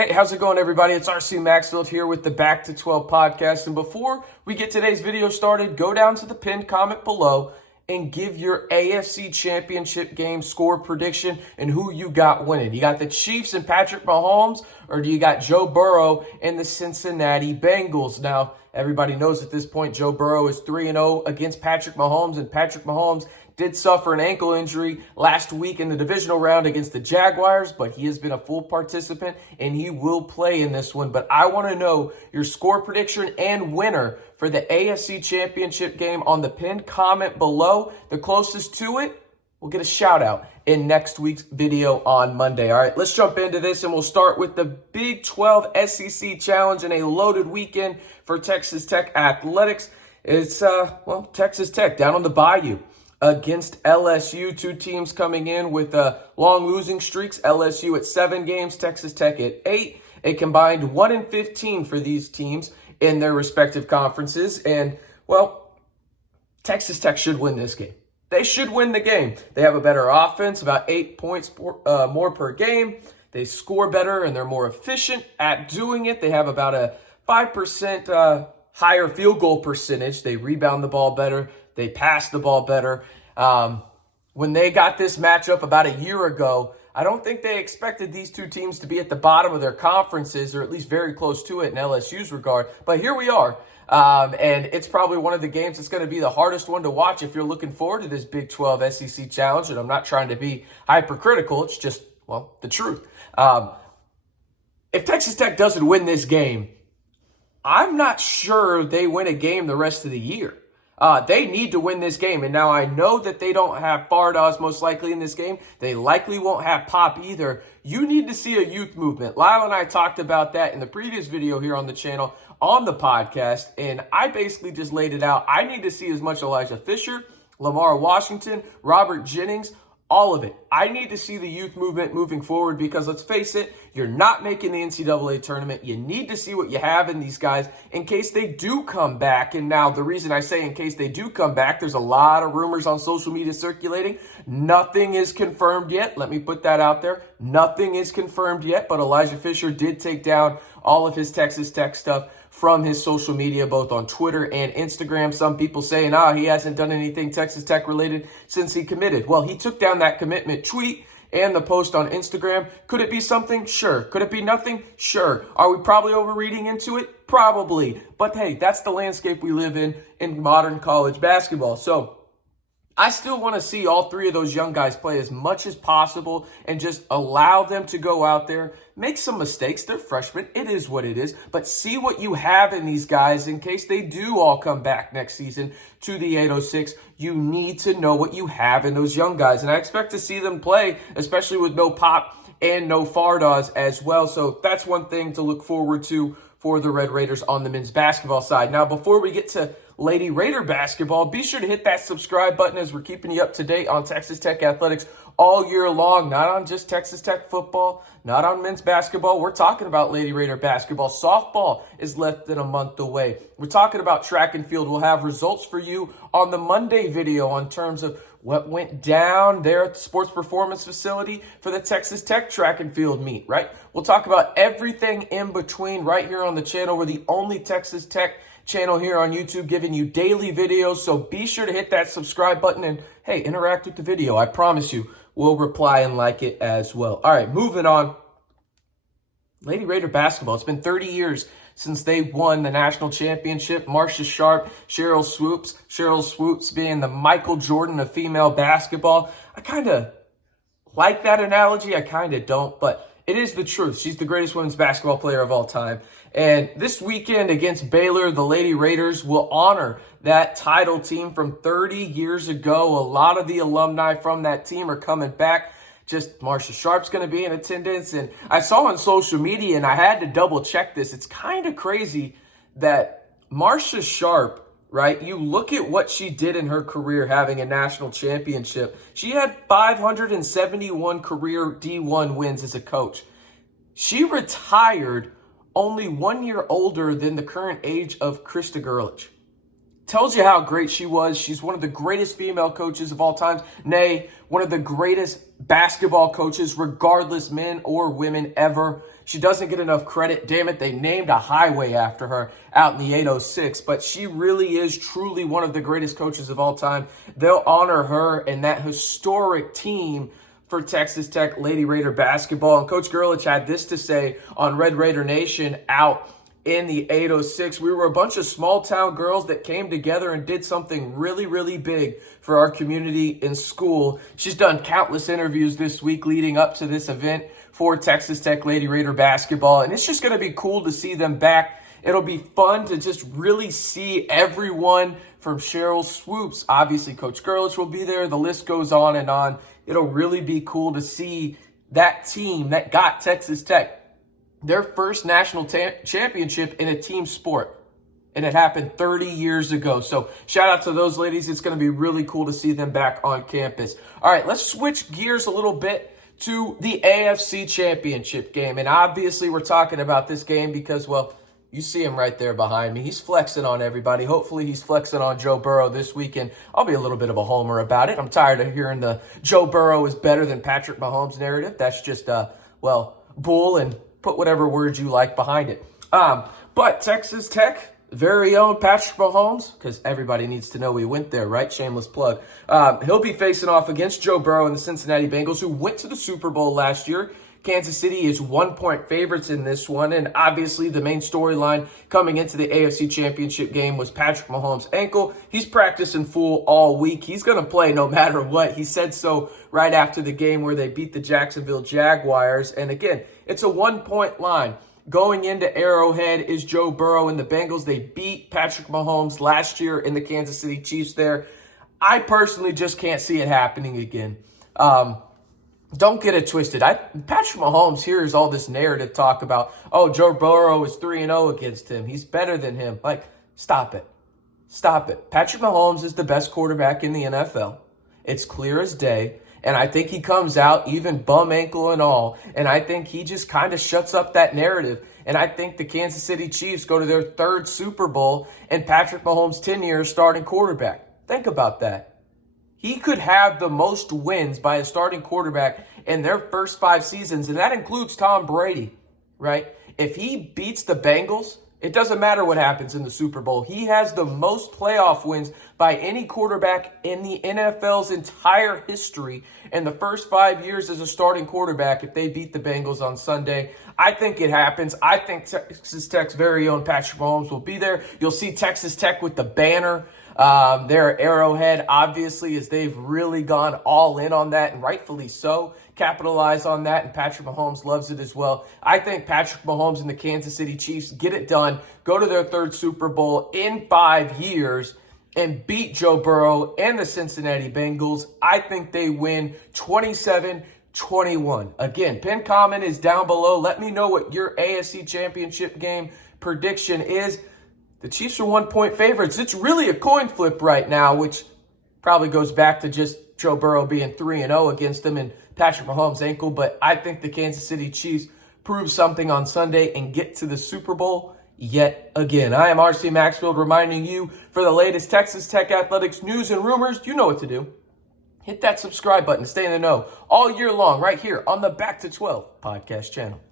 Hey, how's it going, everybody? It's RC Maxfield here with the Back to 12 podcast. And before we get today's video started, go down to the pinned comment below and give your AFC Championship game score prediction and who you got winning. You got the Chiefs and Patrick Mahomes, or do you got Joe Burrow and the Cincinnati Bengals? Now, everybody knows at this point Joe Burrow is 3-0 against Patrick Mahomes, and Patrick Mahomes did suffer an ankle injury last week in the divisional round against the Jaguars, but he has been a full participant and he will play in this one. But I want to know your score prediction and winner for the AFC Championship game on the pinned comment below. The closest to it will get a shout out in next week's video on Monday. All right, let's jump into this, and we'll start with the Big 12 SEC Challenge and a loaded weekend for Texas Tech Athletics. It's, Texas Tech down on the Bayou against LSU. Two teams coming in with long losing streaks. LSU at 7 games, Texas Tech at 8. A combined 1-15 for these teams in their respective conferences. And, well, Texas Tech should win this game. They should win the game. They have a better offense, about 8 points more per game. They score better, and they're more efficient at doing it. They have about a 5% higher field goal percentage. They rebound the ball better. They pass the ball better. When they got this matchup about a year ago, I don't think they expected these two teams to be at the bottom of their conferences, or at least very close to it in LSU's regard. But here we are. And it's probably one of the games that's going to be the hardest one to watch if you're looking forward to this Big 12 SEC Challenge. And I'm not trying to be hypercritical. It's just, well, the truth. If Texas Tech doesn't win this game, I'm not sure they win a game the rest of the year. They need to win this game. And now I know that they don't have Fardaws most likely in this game. They likely won't have Pop either. You need to see a youth movement. Lyle and I talked about that in the previous video here on the channel, on the podcast, and I basically just laid it out. I need to see as much Elijah Fisher, Lamar Washington, Robert Jennings, all of it. I need to see the youth movement moving forward because, let's face it, you're not making the NCAA tournament. You need to see what you have in these guys in case they do come back. And now the reason I say in case they do come back, there's a lot of rumors on social media circulating. Nothing is confirmed yet. Let me put that out there. Nothing is confirmed yet, but Elijah Fisher did take down all of his Texas Tech stuff from his social media, both on Twitter and Instagram. Some people saying, he hasn't done anything Texas Tech related since he committed. Well, he took down that commitment tweet and the post on Instagram. Could it be something? Sure. Could it be nothing? Sure. Are we probably overreading into it? Probably. But hey, that's the landscape we live in modern college basketball. So I still want to see all three of those young guys play as much as possible and just allow them to go out there, make some mistakes. They're freshmen. It is what it is. But see what you have in these guys in case they do all come back next season to the 806. You need to know what you have in those young guys. And I expect to see them play, especially with no Pop and no Fardaws as well. So that's one thing to look forward to for the Red Raiders on the men's basketball side. Now, before we get to Lady Raider basketball, be sure to hit that subscribe button as we're keeping you up to date on Texas Tech athletics all year long. Not on just Texas Tech football, not on men's basketball. We're talking about Lady Raider basketball. Softball is less than a month away. We're talking about track and field. We'll have results for you on the Monday video on terms of what went down there at the Sports Performance Facility for the Texas Tech track and field meet, right? We'll talk about everything in between right here on the channel. We're the only Texas Tech channel here on YouTube giving you daily videos. So be sure to hit that subscribe button and, hey, interact with the video. I promise you we'll reply and like it as well. All right, moving on. Lady Raider basketball. It's been 30 years since they won the national championship. Marsha Sharp, Sheryl Swoopes being the Michael Jordan of female basketball. I kind of like that analogy. I kind of don't, but it is the truth. She's the greatest women's basketball player of all time. And this weekend against Baylor, the Lady Raiders will honor that title team from 30 years ago. A lot of the alumni from that team are coming back. Just Marsha Sharp's going to be in attendance. And I saw on social media, and I had to double check this. It's kind of crazy that Marsha Sharp, right? You look at what she did in her career having a national championship. She had 571 career D1 wins as a coach. She retired only 1 year older than the current age of Krista Gerlich. Tells you how great she was. She's one of the greatest female coaches of all time. Nay, one of the greatest basketball coaches, regardless men or women ever. She doesn't get enough credit. Damn it, they named a highway after her out in the 806, but she really is truly one of the greatest coaches of all time. They'll honor her and that historic team for Texas Tech Lady Raider basketball. And Coach Gerlich had this to say on Red Raider Nation out in the 806. We were a bunch of small town girls that came together and did something really, really big for our community and school. She's done countless interviews this week leading up to this event for Texas Tech Lady Raider basketball. And it's just going to be cool to see them back. It'll be fun to just really see everyone from Sheryl Swoopes. Obviously, Coach Gerlich will be there. The list goes on and on. It'll really be cool to see that team that got Texas Tech their first national championship in a team sport. And it happened 30 years ago. So shout out to those ladies. It's going to be really cool to see them back on campus. All right, let's switch gears a little bit to the AFC Championship game. And obviously we're talking about this game because, well, you see him right there behind me. He's flexing on everybody. Hopefully he's flexing on Joe Burrow this weekend. I'll be a little bit of a homer about it. I'm tired of hearing the Joe Burrow is better than Patrick Mahomes narrative. That's just, bull, and put whatever words you like behind it. But Texas Tech, very own Patrick Mahomes, because everybody needs to know we went there, right? Shameless plug. He'll be facing off against Joe Burrow and the Cincinnati Bengals, who went to the Super Bowl last year. Kansas City is 1-point favorites in this one, and obviously the main storyline coming into the AFC Championship game was Patrick Mahomes' ankle. He's practicing full all week. He's going to play no matter what. He said so right after the game where they beat the Jacksonville Jaguars, and again, it's a 1-point line. Going into Arrowhead is Joe Burrow and the Bengals. They beat Patrick Mahomes last year in the Kansas City Chiefs there. I personally just can't see it happening again. Don't get it twisted. Patrick Mahomes hears all this narrative talk about, oh, Joe Burrow is 3-0 against him. He's better than him. Like, stop it. Stop it. Patrick Mahomes is the best quarterback in the NFL. It's clear as day. And I think he comes out, even bum ankle and all, and I think he just kind of shuts up that narrative. And I think the Kansas City Chiefs go to their third Super Bowl and Patrick Mahomes' tenure starting quarterback. Think about that. He could have the most wins by a starting quarterback in their first 5 seasons, and that includes Tom Brady, right? If he beats the Bengals, it doesn't matter what happens in the Super Bowl. He has the most playoff wins by any quarterback in the NFL's entire history in the first 5 years as a starting quarterback if they beat the Bengals on Sunday. I think it happens. I think Texas Tech's very own Patrick Mahomes will be there. You'll see Texas Tech with the banner. Their Arrowhead, obviously, as they've really gone all in on that, and rightfully so, capitalize on that, and Patrick Mahomes loves it as well. I think Patrick Mahomes and the Kansas City Chiefs get it done, go to their third Super Bowl in 5 years, and beat Joe Burrow and the Cincinnati Bengals. I think they win 27-21. Again, pin comment is down below. Let me know what your AFC Championship game prediction is. The Chiefs are 1-point favorites. It's really a coin flip right now, which probably goes back to just Joe Burrow being 3-0 against them and Patrick Mahomes' ankle. But I think the Kansas City Chiefs prove something on Sunday and get to the Super Bowl yet again. I am R.C. Maxfield reminding you for the latest Texas Tech athletics news and rumors, you know what to do. Hit that subscribe button to stay in the know all year long right here on the Back to 12 podcast channel.